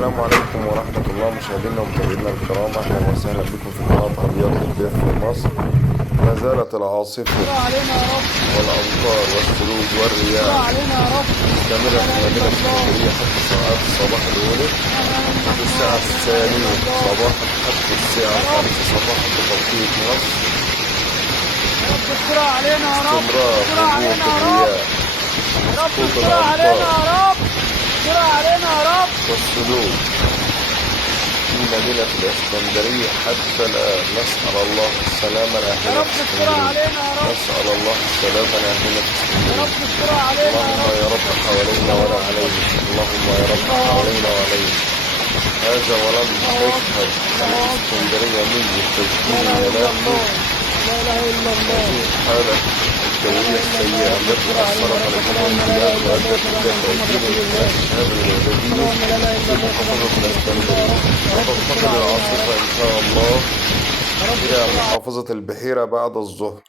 السلام عليكم ورحمة الله مشاهدينا ومتابعينا الكرام، أهلا وسهلا بكم في قناة عربيات البيت في مصر. ما زالت العاصفة والأمطار والثلوج والرياح مستمرة في مدينة اسكندرية حتى ساعات الصباح الأولى، وفي الساعة الثانية صباحا حتى الساعة الخامسة صباحا بتوقيت مصر. استمرار هبوط الرياح وسقوط الأمطار والثلوج في مدينة الإسكندرية حتى الآن. نسأل الله السلامة لأهلنا في اسكندرية، نسأل الله السلامة لأهلنا في اسكندرية. اللهم يا رب حوالينا ولا علينا، اللهم يا رب حوالينا وعلينا. هذا ولم تشهد الإسكندرية منذ تسجيل المنام هذه الحالة الجوية السيئة التي أثرت على جميع البلاد وأدت إلى تأجيل امتحانات الشهادة الإعدادية في محافظة الإسكندرية. وتنتقل العاصفة إن شاء الله إلى محافظة البحيرة بعد الظهر.